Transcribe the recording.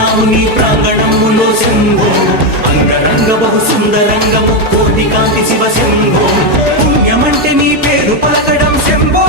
వెలిసినావు నీ ప్రాంగణములో శంభో అంగరంగ బహు సుందరంగము కోటి కాంతి శివ శంభో పుణ్యమంటే నీ పేరు పలకడం శంభో